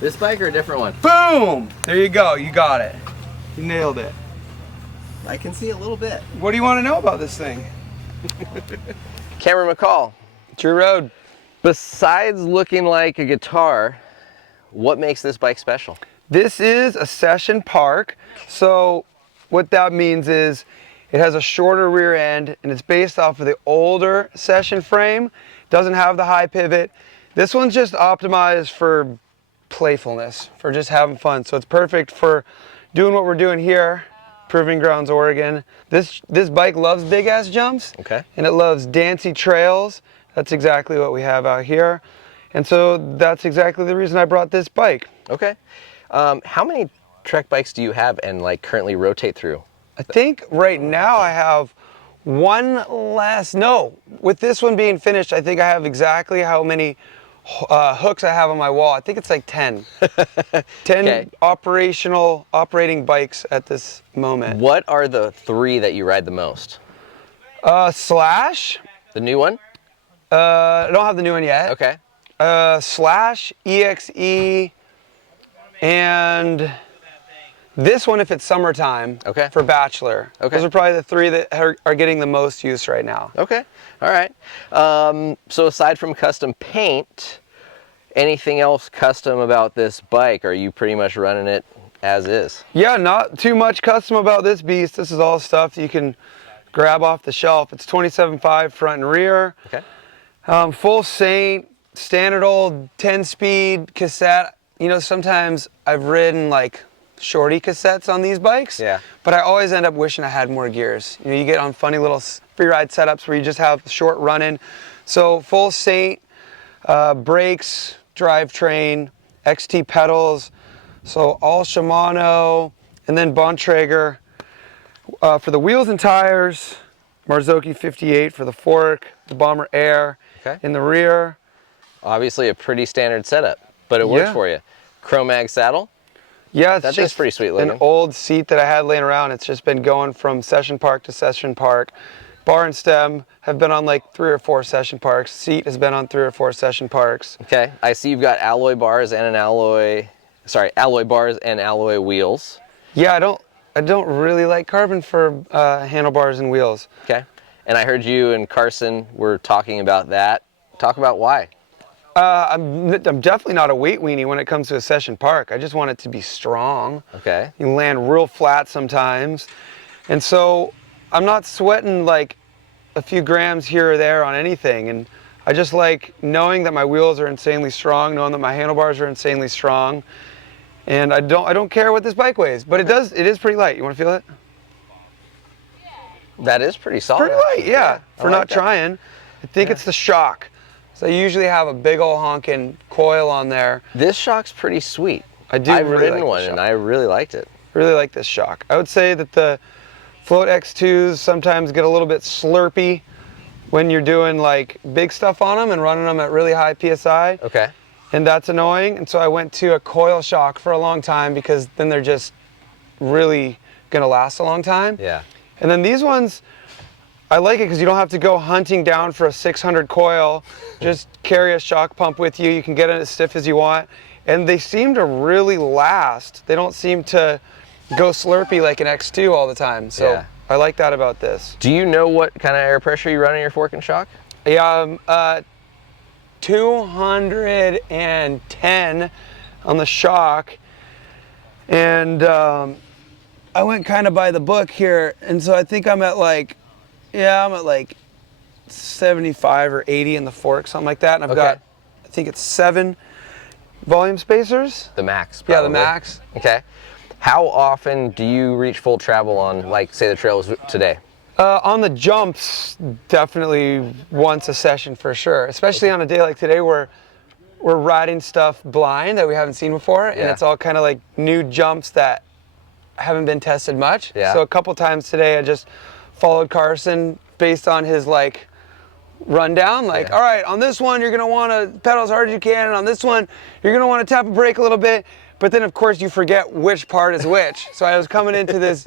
This bike or a different one? Boom! There you go, you got it. You nailed it. I can see a little bit. What do you want to know about this thing? Cam McCaul, It's your road. besides looking like a guitar, what makes this bike special? This is a session park. So what that means is it has a shorter rear end and it's based off of the older session frame. Doesn't have the high pivot. This one's just optimized for playfulness, for just having fun. So it's perfect for doing what we're doing here, Proving Grounds, Oregon. This bike loves big ass jumps. Okay. And it loves dancy trails. That's exactly what we have out here. And so that's exactly the reason I brought this bike. Okay. How many Trek bikes do you have and like currently rotate through? I think right now I have one less. No, with this one being finished, I think I have exactly how many hooks I have on my wall. I think it's like 10. 10 Okay. operating bikes at this moment. What are the 3 that you ride the most? Slash. The new one? I don't have the new one yet. Okay. Slash, EXE, and this one if it's summertime. Okay. For Bachelor. Okay. Those are probably the 3 that are getting the most use right now. Okay. All right. So aside from custom paint, anything else custom about this bike? Are you pretty much running it as is? Yeah, not too much custom about this beast. This is all stuff you can grab off the shelf. It's 27.5 front and rear. Okay. Full Saint, standard old 10-speed cassette. You know, sometimes I've ridden like shorty cassettes on these bikes. Yeah. But I always end up wishing I had more gears. You know, you get on funny little free ride setups where you just have short run-in. So full Saint, brakes, drivetrain, XT pedals. So all Shimano, and then Bontrager for the wheels and tires. Marzocchi 58 for the fork, the Bomber Air in the rear. Obviously a pretty standard setup, but it works for you. Chrome mag saddle? Yeah, it's That just thing's pretty sweet looking. an old seat that I had laying around. It's just been going from session park to session park. Bar and stem have been on like 3 or 4 session parks. Seat has been on 3 or 4 session parks. Okay, I see you've got alloy bars and alloy bars and alloy wheels. Yeah, I don't really like carbon for handlebars and wheels. Okay, and I heard you and Carson were talking about that. Talk about why. I'm definitely not a weight weenie when it comes to a session park. I just want it to be strong. Okay. You land real flat sometimes. And so I'm not sweating like a few grams here or there on anything. And I just like knowing that my wheels are insanely strong, knowing that my handlebars are insanely strong. And I don't care what this bike weighs, but it is pretty light. You want to feel it? That is pretty solid. Pretty light, yeah. I For like not that. trying. I think it's the shock. So I usually have a big old honking coil on there. This shock's pretty sweet. I do I've really ridden like one the shock. and I really liked it. Really like this shock. I would say that the Float X2s sometimes get a little bit slurpy when you're doing like big stuff on them and running them at really high PSI. Okay. And that's annoying. And so I went to a coil shock for a long time because then they're just really gonna last a long time. Yeah. And then these ones, I like it because you don't have to go hunting down for a 600 coil. Just carry a shock pump with you. You can get it as stiff as you want. And they seem to really last. They don't seem to go slurpy like an X2 all the time. So Yeah. I like that about this. Do you know what kind of air pressure you run in your fork and shock? Yeah, 210 on the shock. And I went kind of by the book here. And so I think I'm at like 75 or 80 in the fork, something like that. And I've got, I think it's 7 volume spacers. The max, Yeah, probably. the max. Okay. How often do you reach full travel on, like, say the trails today? On the jumps, definitely once a session for sure. Especially on a day like today where we're riding stuff blind that we haven't seen before. And it's all kind of like new jumps that haven't been tested much. Yeah. So a couple times today I just followed Carson based on his like rundown. Like, all right, on this one you're gonna want to pedal as hard as you can, and on this one you're gonna want to tap a brake a little bit. But then of course you forget which part is which. So I was coming into this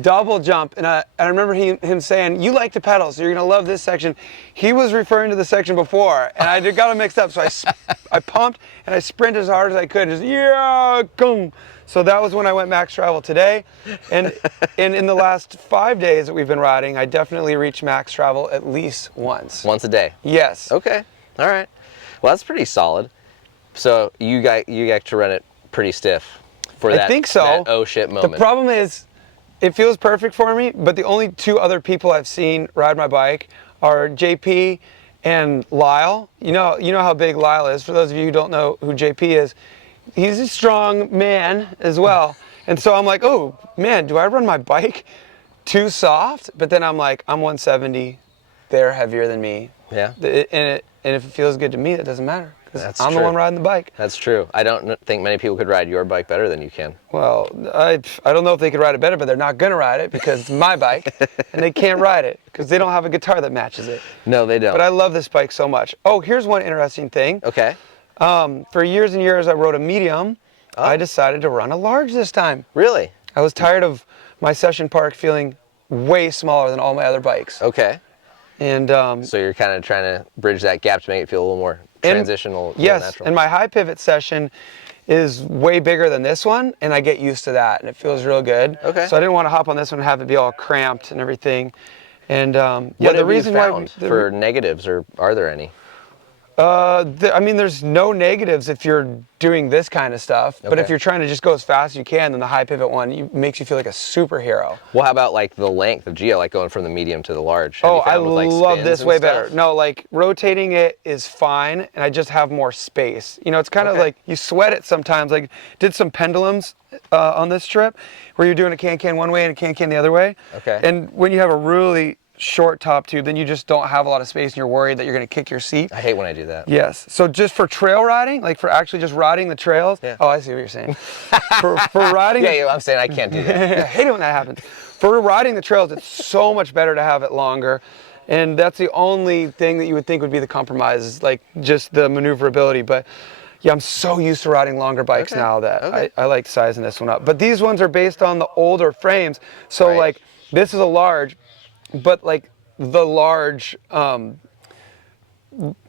double jump. And I remember him saying, "You like to pedal, so you're gonna love this section." He was referring to the section before, and I got it mixed up. So I pumped and I sprinted as hard as I could. Just yeah, boom. So that was when I went max travel today. And in the last 5 days that we've been riding, I definitely reached max travel at least once. Once a day? Yes. Okay. All right. Well, that's pretty solid. So you got to run it pretty stiff for that. I think so. That oh shit moment. The problem is, it feels perfect for me, but the only two other people I've seen ride my bike are JP and Lyle. You know how big Lyle is. For those of you who don't know who JP is, he's a strong man as well. And so I'm like, oh man, do I run my bike too soft? But then I'm like, I'm 170, they're heavier than me. Yeah. And if it feels good to me, it doesn't matter. That's I'm true. the one riding the bike. That's true. I don't think many people could ride your bike better than you can. Well, I don't know if they could ride it better, but they're not gonna ride it because it's my bike, and they can't ride it because they don't have a guitar that matches it. No, they don't. But I love this bike so much. Oh, here's one interesting thing. Okay. For years and years, I rode a medium. Oh. I decided to run a large this time. Really? I was tired of my session park feeling way smaller than all my other bikes. Okay. And so you're kind of trying to bridge that gap to make it feel a little more transitional, a little yes, natural. and my high pivot session is way bigger than this one, and I get used to that, and it feels real good. Okay. So I didn't want to hop on this one and have it be all cramped and everything. And yeah, what the have reason you why found for negatives, or are there any? I mean, there's no negatives if you're doing this kind of stuff. But if Okay. you're trying to just go as fast as you can, then the high pivot one makes you feel like a superhero. Well, how about like the length of Geo, like going from the medium to the large? Have Oh, you I found with, like, love spins this and way stuff? better. No, like rotating it is fine, and I just have more space. You know, it's kind of Okay. like you sweat it sometimes. Like, did some pendulums on this trip where you're doing a can-can one way and a can-can the other way. Okay. And when you have a really short top tube, then you just don't have a lot of space and you're worried that you're going to kick your seat. I hate when I do that. Yes. So just for trail riding, like for actually just riding the trails. Yeah. Oh, I see what you're saying. for riding. Yeah, I'm saying I can't do that. I hate it when that happens. For riding the trails, it's so much better to have it longer. And that's the only thing that you would think would be the compromise, is like just the maneuverability. But yeah, I'm so used to riding longer bikes Okay. now that Okay. I like sizing this one up. But these ones are based on the older frames. So Right. like this is a large, but like the large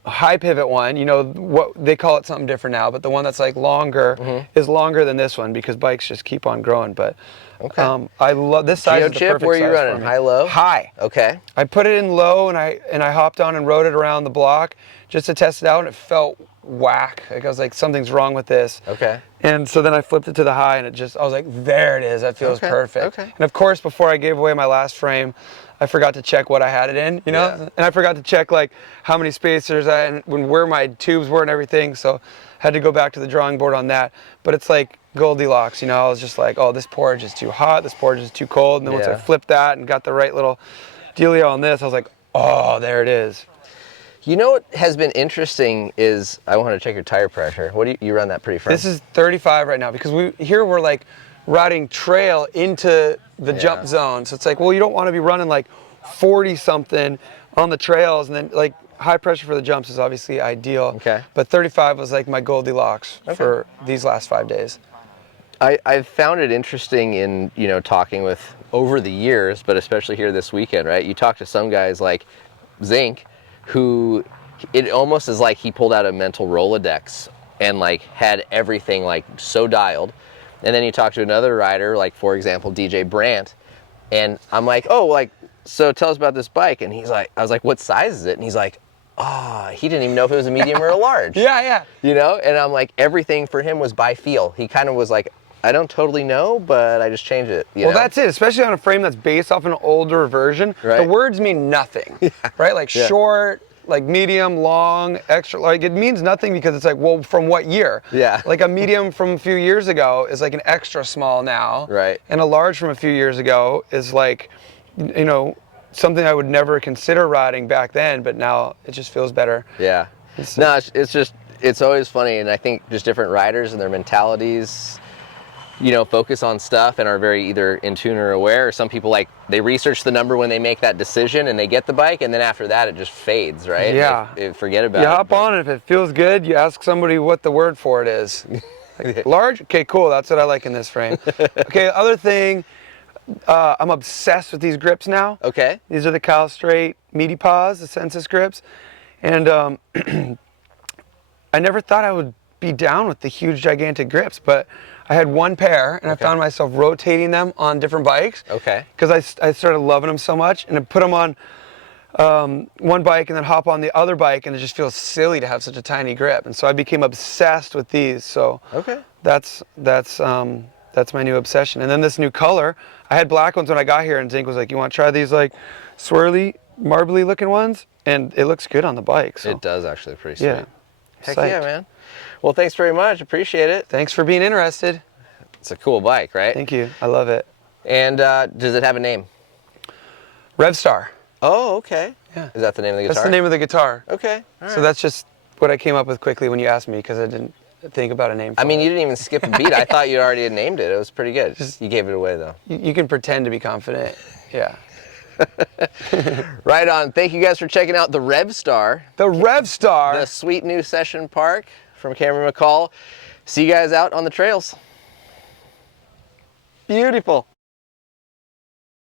high pivot one, you know, what they call it something different now, but the one that's like longer is longer than this one because bikes just keep on growing. But Okay. I love this size. Geo is the chip, perfect where are you size for running? me. High, low? High. Okay. I put it in low and I hopped on and rode it around the block just to test it out, and it felt whack. Like I was like, something's wrong with this. Okay. And so then I flipped it to the high, and I was like, there it is. That feels Okay, perfect. okay. And of course, before I gave away my last frame, I forgot to check what I had it in, you know? Yeah. And I forgot to check like how many spacers and where my tubes were and everything. So had to go back to the drawing board on that. But it's like Goldilocks, you know? I was just like, oh, this porridge is too hot, this porridge is too cold. And then once I Yeah. flipped that and got the right little dealio on this, I was like, oh, there it is. You know what has been interesting is I want to check your tire pressure. What do you run that pretty firm? This is 35 right now because we're like riding trail into the Yeah. jump zone. So it's like, well, you don't want to be running like 40 something on the trails, and then like high pressure for the jumps is obviously ideal. Okay. But 35 was like my Goldilocks for these last 5 days. I've found it interesting in, you know, talking with over the years, but especially here this weekend, right? You talk to some guys like Zink, who it almost is like he pulled out a mental Rolodex and like had everything like so dialed. And then you talk to another rider, like for example, DJ Brandt, and I'm like, oh, like, so tell us about this bike. And he's like, I was like, what size is it? And he's like, oh, he didn't even know if it was a medium or a large. Yeah. You know, and I'm like, everything for him was by feel. He kind of was like, I don't totally know, but I just changed it. You Well, know? that's it, especially on a frame that's based off an older version. Right. The words mean nothing, right? Like Yeah. short, like medium, long, extra, like it means nothing because it's like, well, from what year? Yeah. Like a medium from a few years ago is like an extra small now. Right. And a large from a few years ago is like, you know, something I would never consider riding back then, but now it just feels better. Yeah. No, it's just, it's always funny. And I think just different riders and their mentalities, you know, focus on stuff and are very either in tune or aware. Or some people, like, they research the number when they make that decision and they get the bike, and then after that it just fades, right? Yeah. They forget about You it. hop on, and if it feels good, you ask somebody what the word for it is. Like, large? Okay, cool. That's what I like in this frame. Okay, other thing, I'm obsessed with these grips now. Okay. These are the Cal Straight Meaty Paws, the Census grips. And I never thought I would be down with the huge, gigantic grips, but I had one pair, and I found myself rotating them on different bikes. Okay. Because I started loving them so much, and I put them on one bike and then hop on the other bike, and it just feels silly to have such a tiny grip. And so I became obsessed with these. So Okay. that's my new obsession. And then this new color, I had black ones when I got here, and Zink was like, "You want to try these like swirly, marbly looking ones?" And it looks good on the bike. So. It does actually, pretty sweet. Yeah. Heck Psyched. yeah, man. Well, thanks very much. Appreciate it. Thanks for being interested. It's a cool bike, right? Thank you. I love it. And does it have a name? Revstar. Oh, okay. Yeah. Is that the name of the guitar? That's the name of the guitar. Okay. All right. So that's just what I came up with quickly when you asked me, because I didn't think about a name for I mean, it. you didn't even skip a beat. I thought you already had named it. It was pretty good. You gave it away, though. You can pretend to be confident. Yeah. Right on. Thank you guys for checking out the Revstar, The Revstar. the sweet new session park from Cam McCaul. See you guys out on the trails. Beautiful.